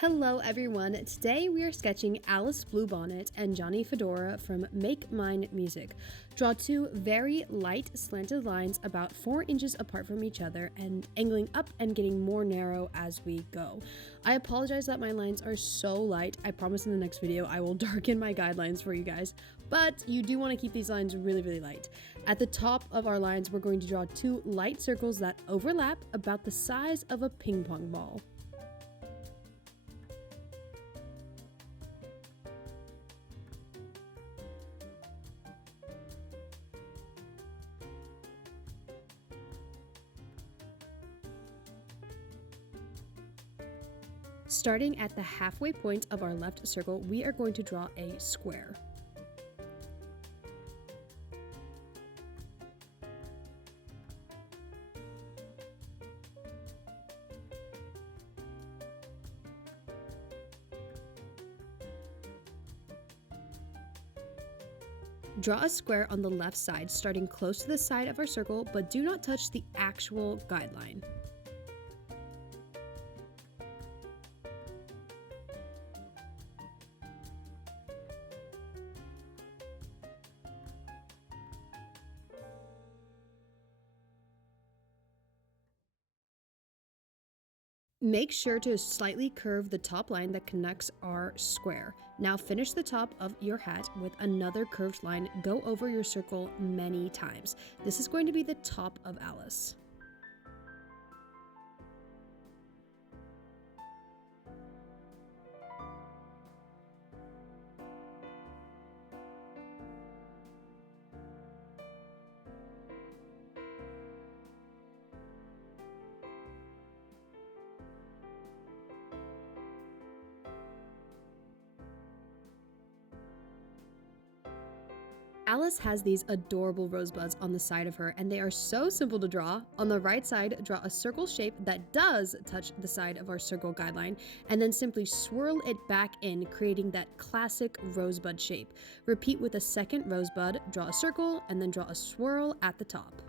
Hello everyone, today we are sketching Alice Bluebonnet and Johnny Fedora from Make Mine Music. Draw two very light slanted lines about 4 inches apart from each other and angling up and getting more narrow as we go. I apologize that my lines are so light. I promise in the next video I will darken my guidelines for you guys, but you do want to keep these lines really light. At the top of our lines we're going to draw 2 light circles that overlap about the size of a ping pong ball. Starting at the halfway point of our left circle, we are going to draw a square. Draw a square on the left side, starting close to the side of our circle, but do not touch the actual guideline. Make sure to slightly curve the top line that connects our square. Now finish the top of your hat with another curved line. Go over your circle many times. This is going to be the top of Alice. Alice has these adorable rosebuds on the side of her, and they are so simple to draw. On the right side, draw a circle shape that does touch the side of our circle guideline, and then simply swirl it back in, creating that classic rosebud shape. Repeat with a second rosebud, draw a circle, and then draw a swirl at the top.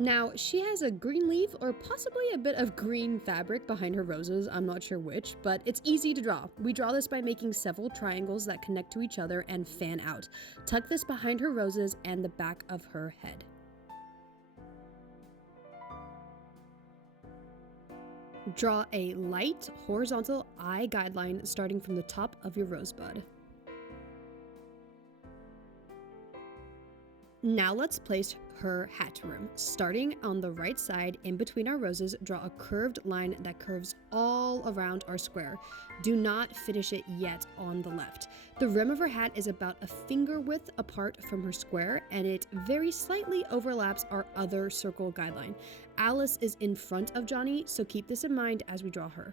Now, she has a green leaf or possibly a bit of green fabric behind her roses, I'm not sure which, but it's easy to draw. We draw this by making several triangles that connect to each other and fan out. Tuck this behind her roses and the back of her head. Draw a light horizontal eye guideline starting from the top of your rosebud. Now let's place her hat rim. Starting on the right side in between our roses, draw a curved line that curves all around our square. Do not finish it yet on the left. The rim of her hat is about a finger width apart from her square, and it very slightly overlaps our other circle guideline. Alice is in front of Johnny, so keep this in mind as we draw her.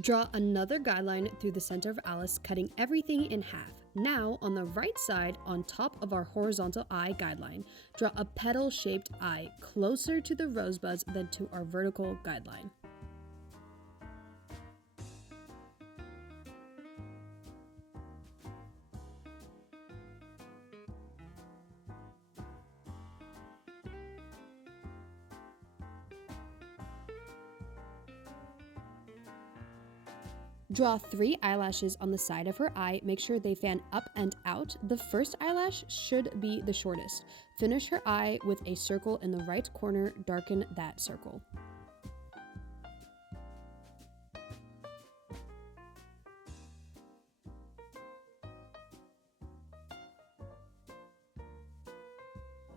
Draw another guideline through the center of Alice, cutting everything in half. Now, on the right side, on top of our horizontal eye guideline, draw a petal-shaped eye closer to the rosebuds than to our vertical guideline. Draw 3 eyelashes on the side of her eye. Make sure they fan up and out. The first eyelash should be the shortest. Finish her eye with a circle in the right corner. Darken that circle.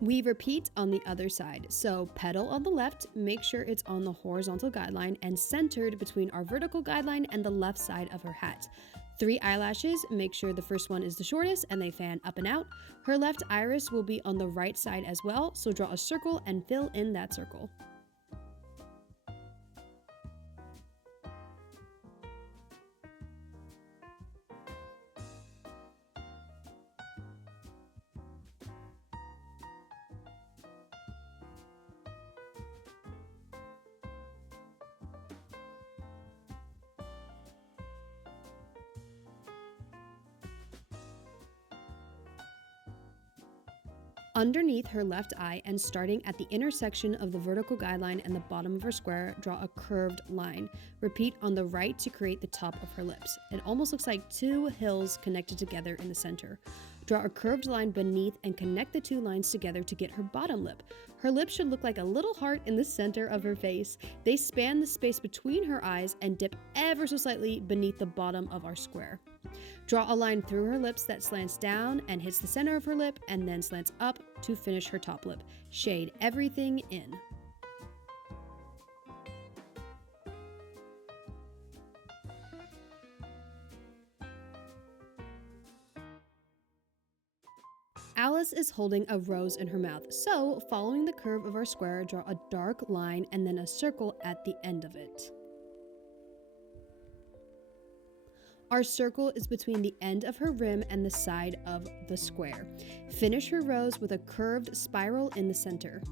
We repeat on the other side. So petal on the left, make sure it's on the horizontal guideline and centered between our vertical guideline and the left side of her hat. 3 eyelashes, make sure the first one is the shortest and they fan up and out. Her left iris will be on the right side as well, so draw a circle and fill in that circle. Underneath her left eye and starting at the intersection of the vertical guideline and the bottom of her square, draw a curved line. Repeat on the right to create the top of her lips. It almost looks like 2 hills connected together in the center. Draw a curved line beneath and connect the 2 lines together to get her bottom lip. Her lips should look like a little heart in the center of her face. They span the space between her eyes and dip ever so slightly beneath the bottom of our square. Draw a line through her lips that slants down and hits the center of her lip and then slants up to finish her top lip. Shade everything in. Alice is holding a rose in her mouth, so following the curve of our square, draw a dark line and then a circle at the end of it. Our circle is between the end of her rim and the side of the square. Finish her rose with a curved spiral in the center.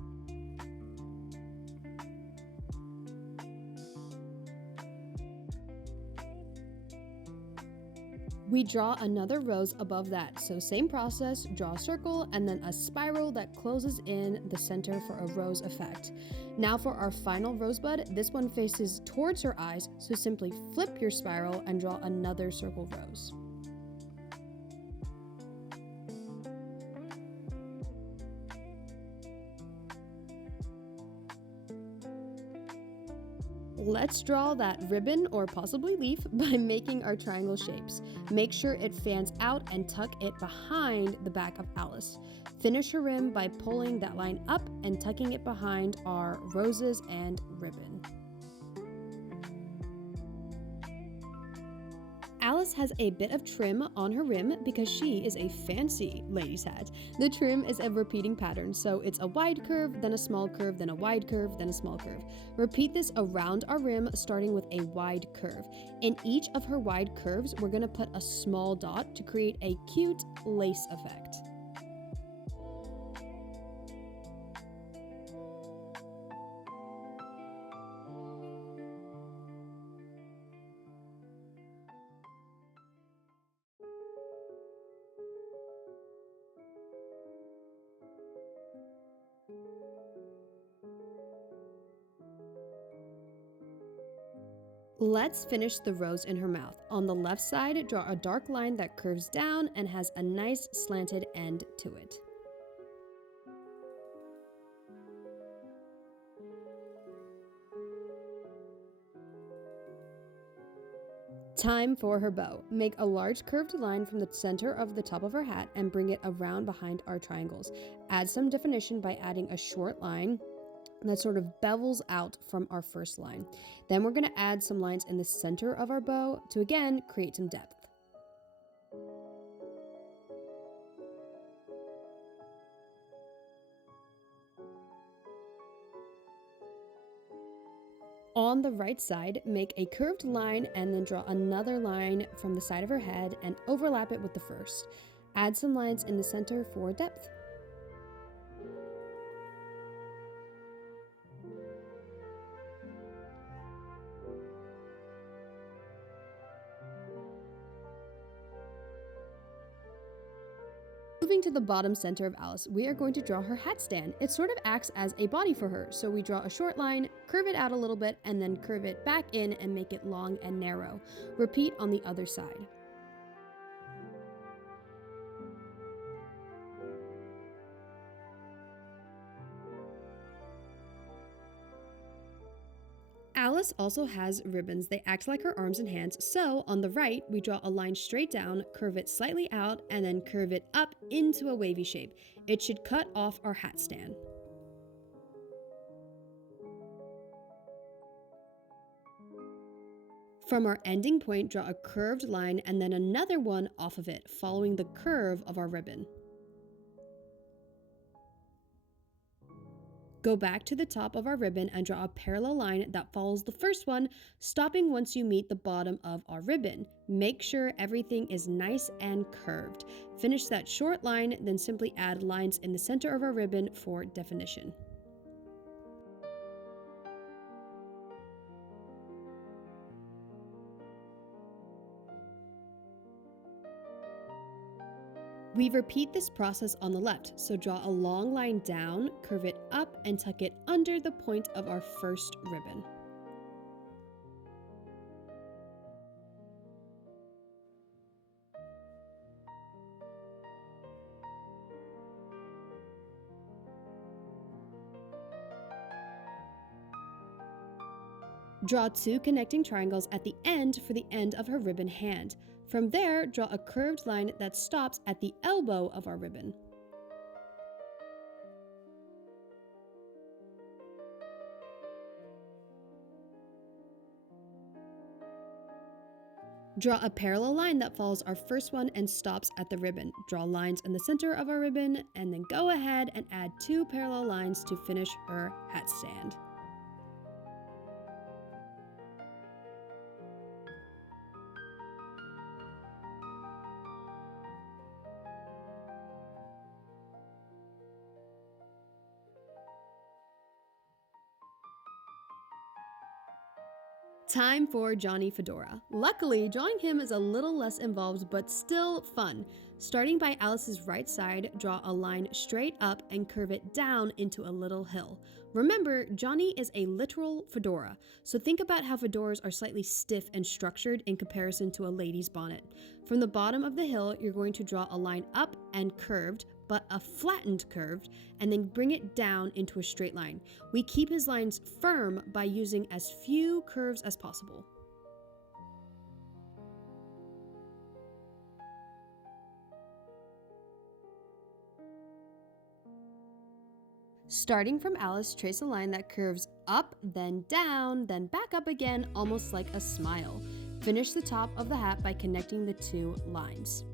We draw another rose above that, so same process, draw a circle and then a spiral that closes in the center for a rose effect. Now for our final rosebud, this one faces towards her eyes, so simply flip your spiral and draw another circle rose. Let's draw that ribbon or possibly leaf by making our triangle shapes. Make sure it fans out and tuck it behind the back of Alice. Finish her rim by pulling that line up and tucking it behind our roses and ribbon. Alice has a bit of trim on her rim because she is a fancy lady's hat. The trim is a repeating pattern, so it's a wide curve, then a small curve, then a wide curve, then a small curve. Repeat this around our rim, starting with a wide curve. In each of her wide curves, we're going to put a small dot to create a cute lace effect. Let's finish the rose in her mouth. On the left side, draw a dark line that curves down and has a nice slanted end to it. Time for her bow. Make a large curved line from the center of the top of her hat and bring it around behind our triangles. Add some definition by adding a short line that sort of bevels out from our first line. Then we're going to add some lines in the center of our bow to again create some depth. On the right side, make a curved line and then draw another line from the side of her head and overlap it with the first. Add some lines in the center for depth. Moving to the bottom center of Alice, we are going to draw her hat stand. It sort of acts as a body for her, so we draw a short line, curve it out a little bit, and then curve it back in and make it long and narrow. Repeat on the other side. Alice also has ribbons. They act like her arms and hands. So on the right, we draw a line straight down, curve it slightly out, and then curve it up into a wavy shape. It should cut off our hat stand. From our ending point, draw a curved line and then another one off of it, following the curve of our ribbon. Go back to the top of our ribbon and draw a parallel line that follows the first one, stopping once you meet the bottom of our ribbon. Make sure everything is nice and curved. Finish that short line, then simply add lines in the center of our ribbon for definition. We repeat this process on the left, so draw a long line down, curve it up, and tuck it under the point of our first ribbon. Draw 2 connecting triangles at the end for the end of her ribbon hand. From there, draw a curved line that stops at the elbow of our ribbon. Draw a parallel line that follows our first one and stops at the ribbon. Draw lines in the center of our ribbon, and then go ahead and add 2 parallel lines to finish her hat stand. Time for Johnny Fedora. Luckily, drawing him is a little less involved but still fun. Starting by Alice's right side, draw a line straight up and curve it down into a little hill. Remember, Johnny is a literal fedora, so think about how fedoras are slightly stiff and structured in comparison to a lady's bonnet. From the bottom of the hill, you're going to draw a line up and curved, but a flattened curved, and then bring it down into a straight line. We keep his lines firm by using as few curves as possible. Starting from Alice, trace a line that curves up, then down, then back up again, almost like a smile. Finish the top of the hat by connecting the 2 lines.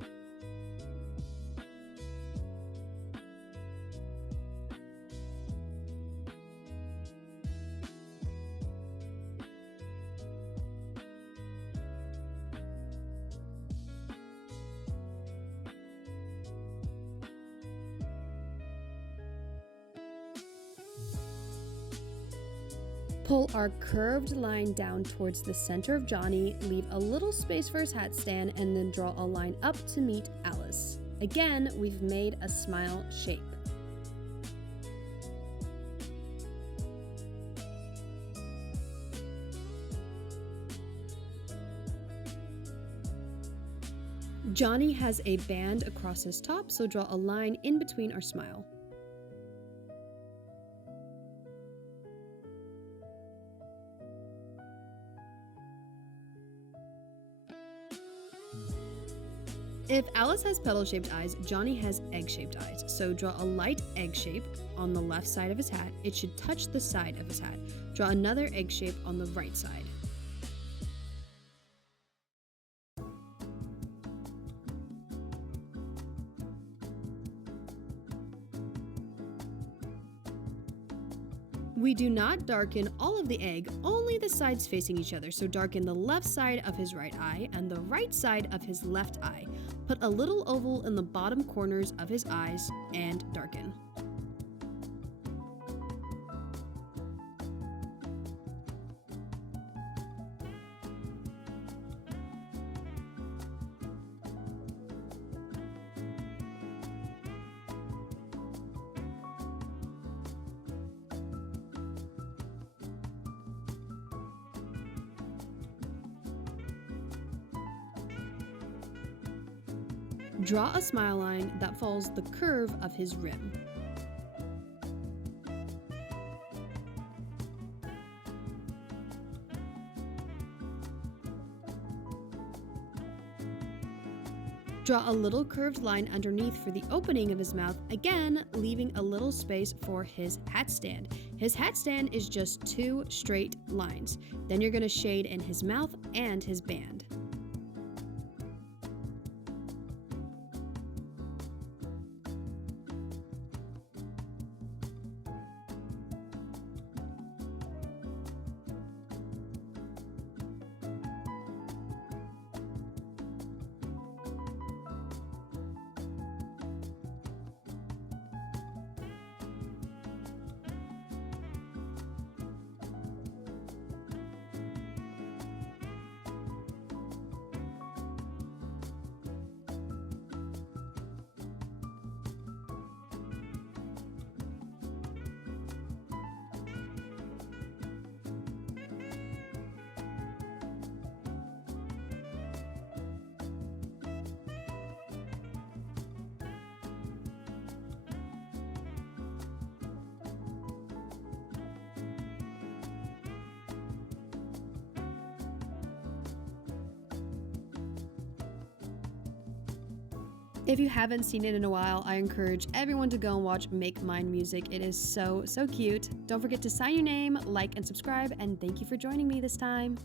Pull our curved line down towards the center of Johnny, leave a little space for his hat stand, and then draw a line up to meet Alice. Again, we've made a smile shape. Johnny has a band across his top, so draw a line in between our smile. If Alice has petal-shaped eyes, Johnny has egg-shaped eyes, so draw a light egg shape on the left side of his hat. It should touch the side of his hat. Draw another egg shape on the right side. We do not darken all of the egg, only the sides facing each other, so darken the left side of his right eye and the right side of his left eye. Put a little oval in the bottom corners of his eyes and darken. Draw a smile line that follows the curve of his rim. Draw a little curved line underneath for the opening of his mouth, again leaving a little space for his hat stand. His hat stand is just 2 straight lines. Then you're going to shade in his mouth and his band. If you haven't seen it in a while, I encourage everyone to go and watch Make Mine Music. It is so cute. Don't forget to sign your name, like, and subscribe, and thank you for joining me this time.